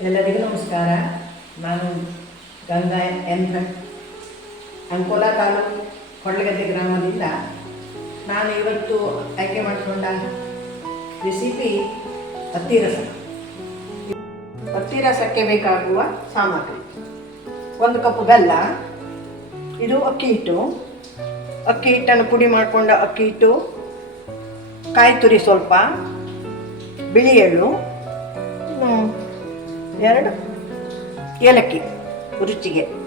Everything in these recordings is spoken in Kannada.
ಎಲ್ಲರಿಗೂ ನಮಸ್ಕಾರ. ನಾನು ಗಂಗಾ ಎನ್ ಭಟ್. ಅಂಕೋಲಾ ತಾಲೂಕು ಗ್ರಾಮದಿಂದ ನಾನು ಇವತ್ತು ಆಯ್ಕೆ ಮಾಡಿಕೊಂಡ ರೆಸಿಪಿ ಹತ್ತಿ ರಸ ರಸಕ್ಕೆ ಬೇಕಾಗುವ ಸಾಮಗ್ರಿ. ಒಂದು ಕಪ್ ಬೆಲ್ಲ, ಇದು ಅಕ್ಕಿ ಹಿಟ್ಟು. ಅಕ್ಕಿ ಹಿಟ್ಟನ್ನು ಪುಡಿ ಮಾಡಿಕೊಂಡ ಅಕ್ಕಿ ಹಿಟ್ಟು. ಕಾಯಿ ತುರಿ ಸ್ವಲ್ಪ, ಬಿಳಿ ಎಳ್ಳು. ಎರಡು. ಏಲಕ್ಕಿ, ರುಚಿಗೆ.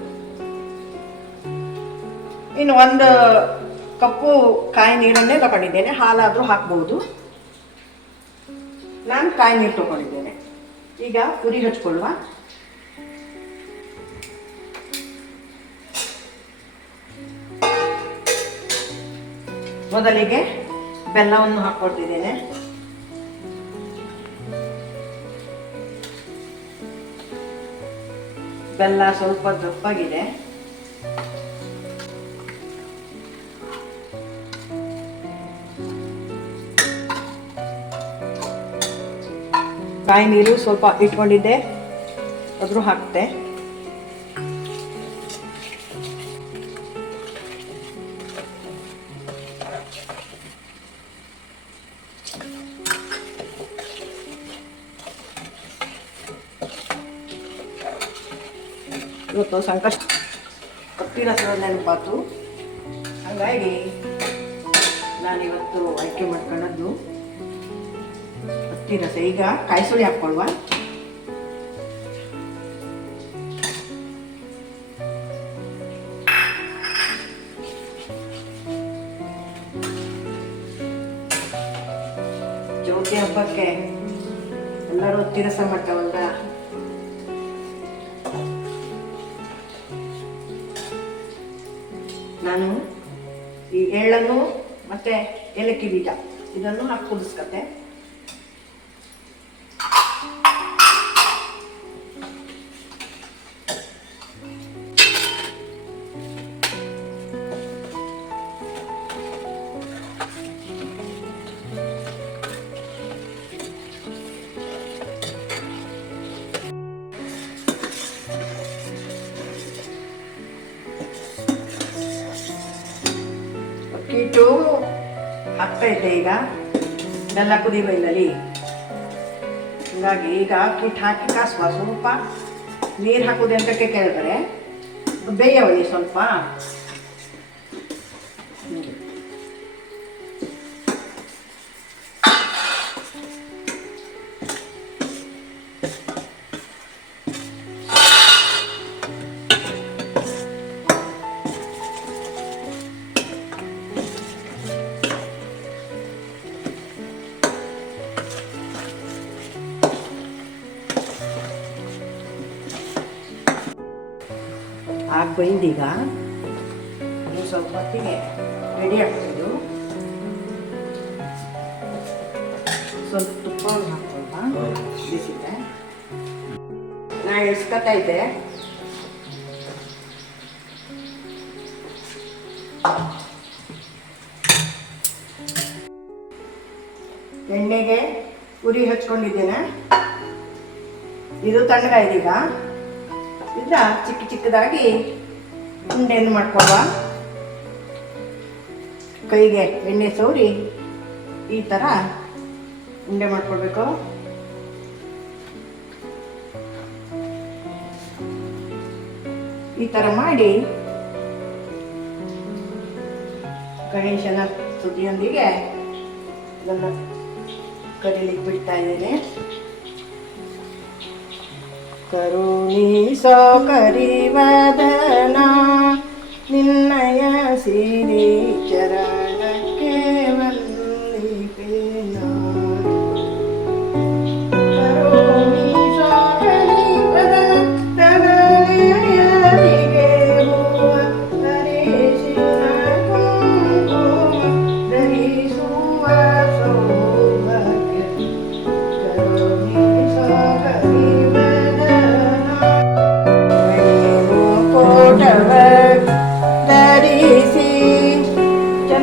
ಇನ್ನು ಒಂದು ಕಪ್ಪು ಕಾಯಿ ನೀರನ್ನೇ ತಗೊಂಡಿದ್ದೇನೆ, ಹಾಲಾದರೂ ಹಾಕ್ಬೋದು. ನಾನು ಕಾಯಿ ನೀರು ತಗೊಂಡಿದ್ದೇನೆ. ಈಗ ಉರಿ ಹಚ್ಕೊಳ್ಳುವ. ಮೊದಲಿಗೆ ಬೆಲ್ಲವನ್ನು ಹಾಕ್ಕೊಳ್ತಿದ್ದೇನೆ. ಬೆಲ್ಲ ಸ್ವಲ್ಪ ದಪ್ಪಾಗಿದೆ. ಕಾಯಿ ನೀರು ಸ್ವಲ್ಪ ಇಟ್ಕೊಂಡಿದ್ದೆ ಅದ್ರೂ ಹಾಕ್ತೆ. ಇವತ್ತು ಸಂಕಷ್ಟ ಕಪ್ಪಿ ರಸದ ನೆನಪಾತು. ಹಾಗಾಗಿ ನಾನಿವತ್ತು ಆಯ್ಕೆ ಮಾಡ್ಕೊಳ್ಳೋದು. ಹತ್ತಿ ರಸ ಈಗ ಕಾಯಿಸುಳಿ ಹಾಕ್ಕೊಳ್ವ. ಜ್ಯೋತಿ ಹಬ್ಬಕ್ಕೆ ಎಲ್ಲರೂ ತಿರಸ ರಸ ನಾನು ಈ ಎಳ್ಳನ್ನು ಮತ್ತೆ ಏಲಕ್ಕಿ ಬೀಜ. ಇದನ್ನು ಹಾಕಿ ಕುದಿಸ್ಕತೆ ಅಕ್ಕಿಟ್ಟು ಹಾಕ್ತಾ ಇದ್ದೆ ಈಗ. ಬೆಲ್ಲ ಕುದಿ ಬೈಲಲ್ಲಿ ಹೀಗಾಗಿ ಈಗ ಅಕ್ಕಿಟ್ಟು ಹಾಕಿ ಕಾಸುವ. ಸ್ವಲ್ಪ ನೀರು ಹಾಕೋದು ಎಂತಕ್ಕೆ ಕೇಳಿದ್ರೆ ಬೇಯವಳಿ ಸ್ವಲ್ಪ. ಬೈಂದೀಗ ಇನ್ನು ಸ್ವಲ್ಪ ಹೊತ್ತಿಗೆ ರೆಡಿ ಆಗ್ತಿದ್ದು ಸ್ವಲ್ಪ ತುಪ್ಪ ಹಾಕ್ಕೊಳ್ವಾ ಬಿಸಿದೆ ಇಳಿಸ್ಕೊತಾ ಇದ್ದೆ. ಎಣ್ಣೆಗೆ ಉರಿ ಹಚ್ಕೊಂಡಿದ್ದೇನೆ. ಇದು ತಂಡಗ ಇದೀಗ. ಇಲ್ಲ ಚಿಕ್ಕ ಚಿಕ್ಕದಾಗಿ ಉಂಡೆಯನ್ನು ಮಾಡ್ಕೊಬ ಕೈಗೆ ಎಣ್ಣೆ ಸೌರಿ ಈ ಥರ ಉಂಡೆ ಮಾಡ್ಕೊಳ್ಬೇಕು ಈ ಥರ ಮಾಡಿ ಗಣೇಶನ ಸುದ್ದಿಯೊಂದಿಗೆ ಇದನ್ನು ಕರೀಲಿಕ್ಕೆ ಬಿಡ್ತಾ ಇದ್ದೇನೆ. ಕರುಣೀಸೋ ಕರಿವದನ ನಿನ್ನಯ ಸಿರಿ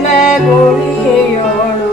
memory, your name.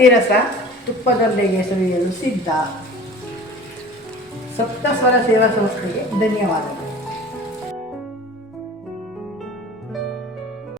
ಅತ್ತಿರಸ ತುಪ್ಪದೊಂದಿಗೆ ಸುರಿಯಲು ಸಿದ್ಧ. ಸಪ್ತಸ್ವರ ಸೇವಾ ಸಂಸ್ಥೆಗೆ ಧನ್ಯವಾದಗಳು.